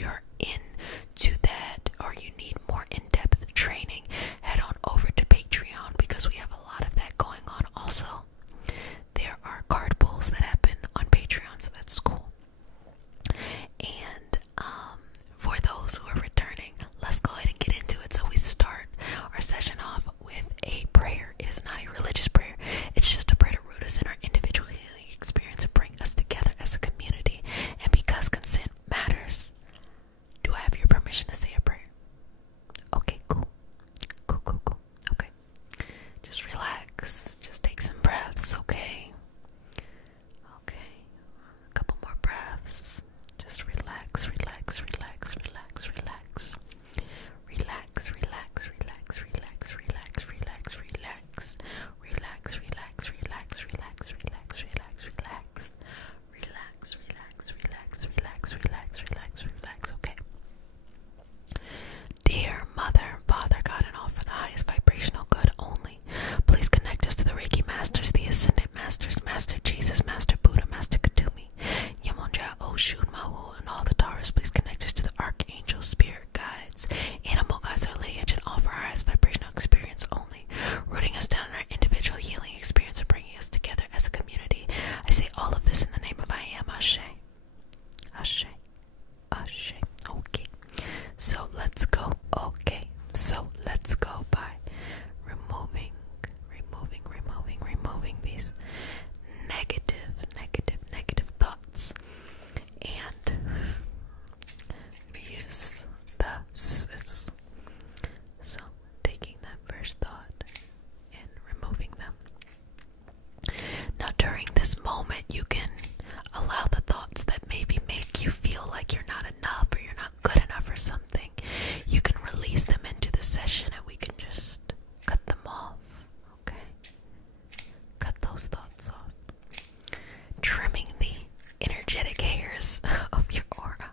if you're into that or you need more in-depth training, head on over to Patreon because we have a lot of that going on also. There are card pulls that happen on Patreon, so that's cool. And for those who are returning, let's go ahead and get into it. So we start our session off with a prayer. It is not a religious prayer. It's just a prayer to root us in our individual healing experience and bring us together as a community. And because consent matters, do I have your permission to say a prayer? Okay, cool. Cool. Okay. Just relax. Just take some breaths, okay? Okay. A couple more breaths. Just relax. Okay. Dear Mother, Father, God, and all for the highest vibrational good only, please connect us to the Reiki Masters, the Ascended Masters, Master Jesus, Master Buddha, Master Katumi, Yamonja, Oshun, Mawu, and all the Taurus. Please connect us to the Archangel, Spirit Guides, Animal Guides, our lineage, and all for our highest vibrational experience only, rooting us down in our individual healing experience and bringing us together as a community. I say all of this in the name of I Am, Ashe. Ashe. Ashe. Okay. So let's go. Okay. So let's go by removing these negative thoughts. And we use the scissors. So taking that first thought and removing them. Now during this moment you can allow the thoughts that maybe make you feel like you're not enough or you're not good enough or something. You can release them into the session and we can just cut them off. Okay? Cut those thoughts off. Trimming the energetic hairs of your aura.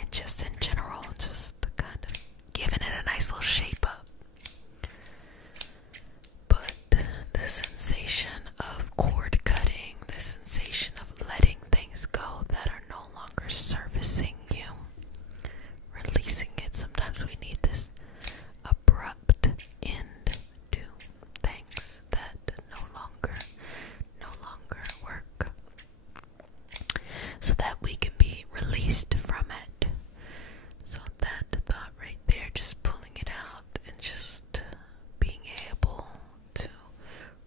And just in general, just kind of giving it a nice little shape up. But the sensation of cord cutting, the sensation of letting things go that are no longer servicing you, releasing it. Sometimes we need this abrupt end to things that no longer work, so that we can be released from it. So that thought right there, just pulling it out and just being able to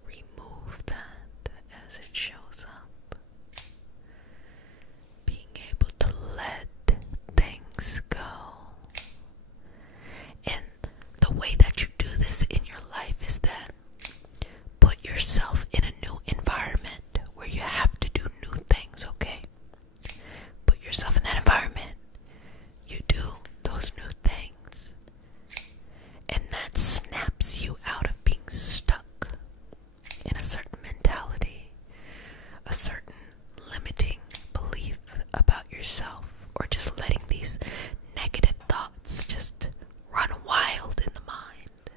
remove that as it shows up. Being able to let things go. And the way that you do this in your life is that put yourself in a new environment where you have to do new things, okay? Put yourself in that environment. You do those new things. And that snaps you out of being stuck in a certain mentality, a certain limiting belief about yourself, or just letting these negative thoughts just run wild in the mind.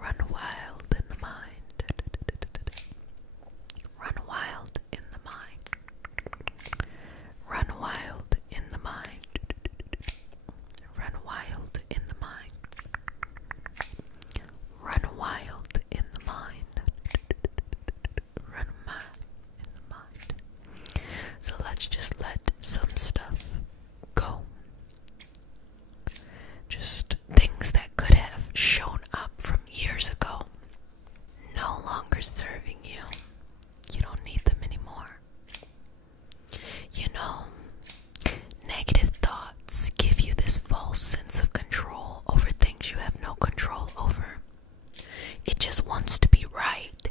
Run wild in the mind. Run wild in the mind. Run wild in the mind. Run wild in the mind. Run wild in the mind. Run wild in the mind. So let's just let some stuff go. Just things that could have shown up from years ago. No longer serving you. You don't need them anymore. You know, negative thoughts give you this false sense of control over things you have no control over. It just wants to be right,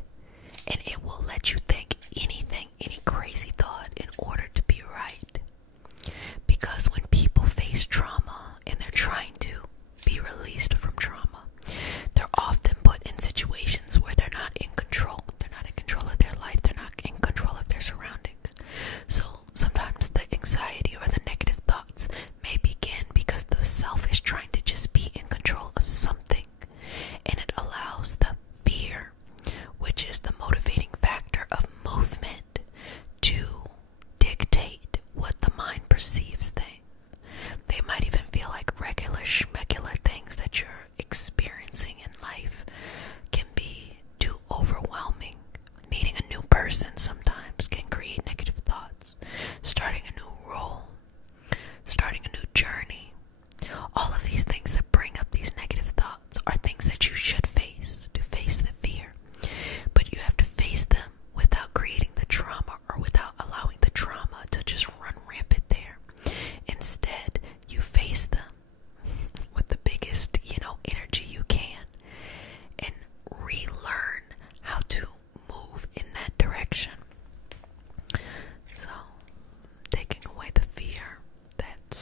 and it will let you think anything, any crazy thought in order to be right. Because when people face trauma and they're trying to be released from trauma, they're often put in situations where they're not in control. They're not in control of their life. They're not in control of their surroundings. So sometimes the anxiety or the negative thoughts may begin because the self is trying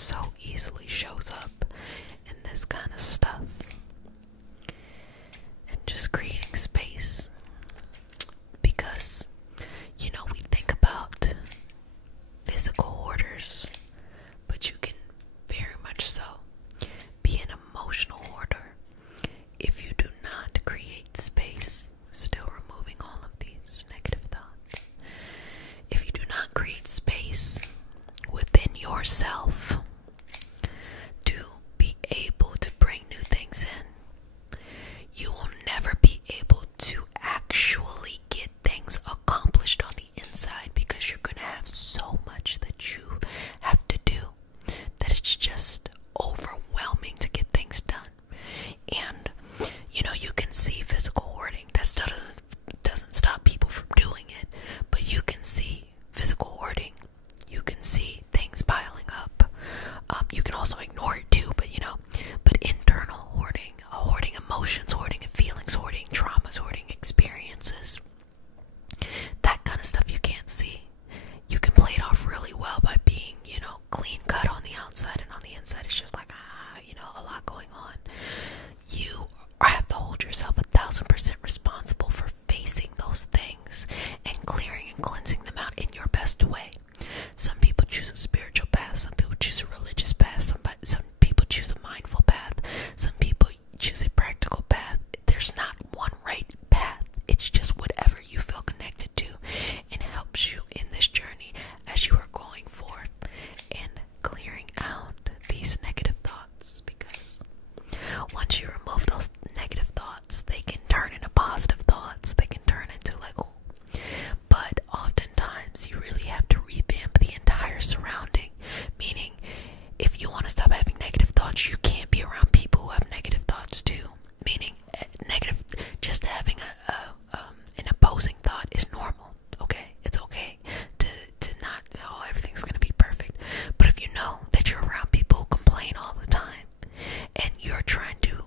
so easily shows up in this kind of stuff. And just creating space. Because, you know, we think about physical hoarders, but you can very much so be an emotional hoarder if you do not create space, still removing all of these negative thoughts. If you do not create space within yourself to be able to bring new things in, you will never be able to actually get things accomplished on the inside, because you're going to have so much that you have to do that it's just overwhelming to get things done. And you know, you can see physical hoarding. That still doesn't stop people from doing it, but you can see physical hoarding. You can see things piling up. You can also ignore it too, but you know, but internal hoarding, hoarding emotions, hoarding feelings, hoarding traumas, hoarding experiences, that kind of stuff you can't see. You can play it off really well by being, you know, clean cut on the outside, and on the inside it's just like, you know, a lot going on. You have to hold yourself 1,000% responsible for facing those things and clearing and cleansing them out in your best way. Some people choose a spiritual path, some people choose a religious path, some people choose a mindful path, some people choose a practical path. There's not one right path. It's just whatever you feel connected to and helps you in this journey as you are going forward and clearing out these negative thoughts. Because once you remove those negative thoughts, they can turn into positive thoughts. They can turn into like, oh. But oftentimes you really have to revamp the entire surrounding. Meaning, if you want to stop having negative thoughts, you can't be around people who have negative thoughts too. Meaning, negative, just having an opposing thought is normal. Okay, it's okay to not, oh, everything's gonna be perfect. But if you know that you're around people who complain all the time, and you're trying to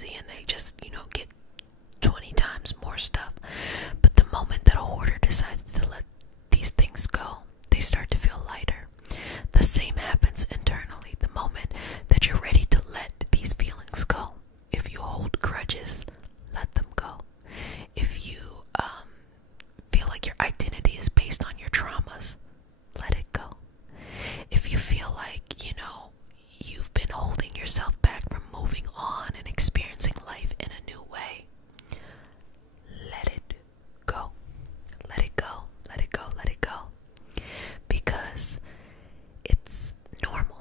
crazy and they just, get 20 times more stuff. But the moment that a hoarder decides to let these things go, they start to feel lighter. The same happens internally. The moment that you're ready to let these feelings go. If you hold grudges, let them go. If you feel like your identity is based on your traumas, let it go. If you feel like, you've been holding yourself back from moving on and experiencing life in a new way, let it go. Let it go. Let it go. Let it go. Because it's normal.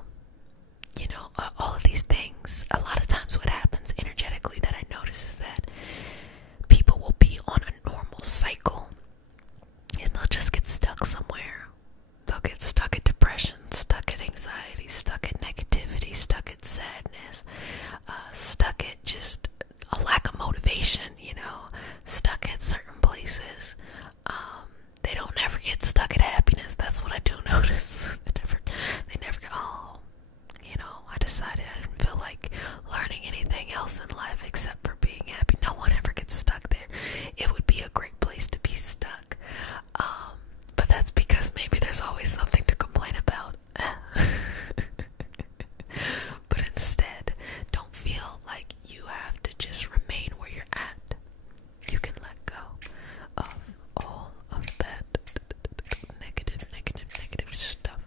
All of these things, a lot of times what happens energetically that I notice is that people will be on a normal cycle and they'll just get stuck somewhere. They'll get stuck at depression, stuck at anxiety, stuck at negativity, stuck at sadness, stuck at just a lack of motivation, stuck at certain places. They don't ever get stuck at happiness. That's what I do notice. They never get, I decided I didn't feel like learning anything else in life except for being happy. No one ever gets stuck there. It would be a great place to be stuck. But that's because maybe there's always something to complain about. But instead, don't feel like you have to just remain where you're at. You can let go of all of that negative stuff.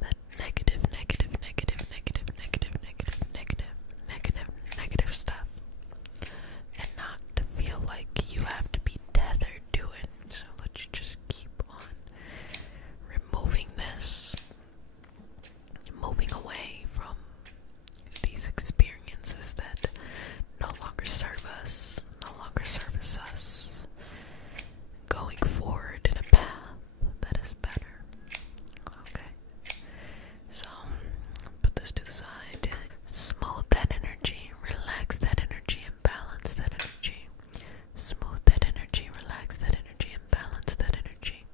That negative stuff. And not to feel like you have to be tethered to it. So let you just keep on removing this, moving away from these experiences that no longer serve us, no longer service us, going forward in a path that is better. Okay, so put this to the side. Smooth that energy, relax that energy, and balance that energy. Smooth that energy, relax that energy, and balance that energy.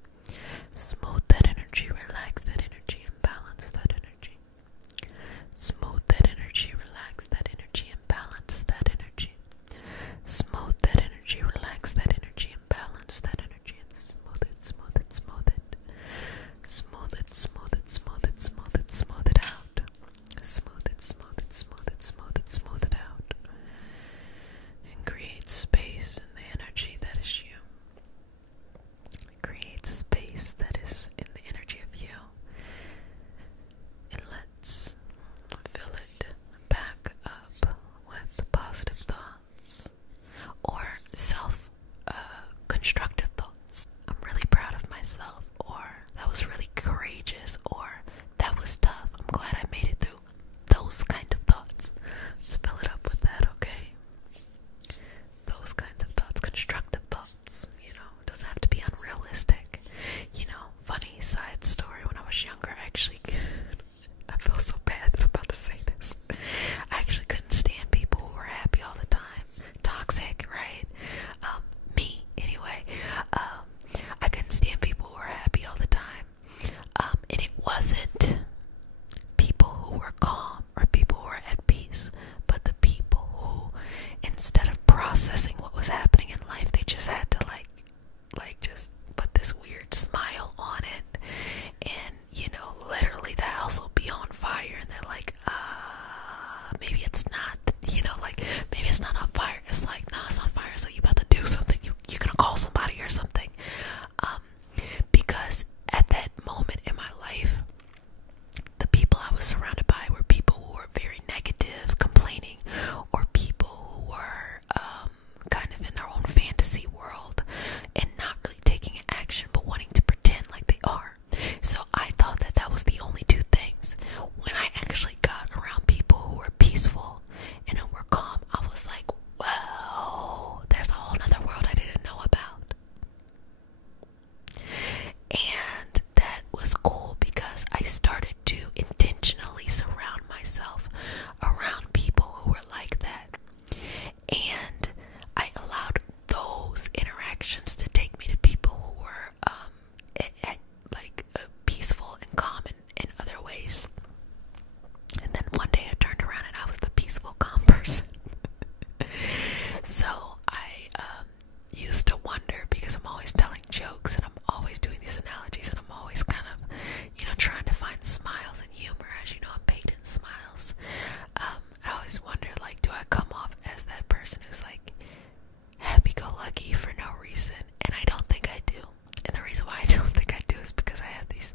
Smooth that energy, relax that energy, and balance that energy. Smooth that energy, relax that energy, and balance that energy. Smooth that energy, relax that energy, and balance that energy. And smooth it, smooth it, smooth it. Smooth it, smooth it, smooth it, smooth it, smooth it out. Smooth it, smooth it, smooth it, smooth it, smooth it out. And create space in the energy that is you. Create space that is in the energy of you. And let's fill it back up with positive thoughts or constructive thoughts. I'm really proud of myself, or that was really courageous, or that was tough. I'm glad I made it through. Those kind of thoughts. Let's fill it up with that, okay? Those kinds of thoughts, constructive thoughts, it doesn't have to be unrealistic. Funny side story, when I was younger, I feel so bad that I'm about to say this. I actually couldn't stand people who were happy all the time. Toxic, right? Me, anyway. I couldn't stand people who were happy all the time. And it wasn't people who were calm or people who were at peace, but the people who, instead of processing what was happening in life, they just had to just put this weird smile on it. And, literally the house will be on fire and they're like, maybe it's not, maybe it's not on fire. It's like, nah, it's on fire, so you about to do something. You're gonna call somebody or something. Because at that moment in my life, the people I was surrounded by were people who were very negative, complaining, or people who were kind of in their person who's like happy-go-lucky for no reason, and I don't think I do. And the reason why I don't think I do is because I have these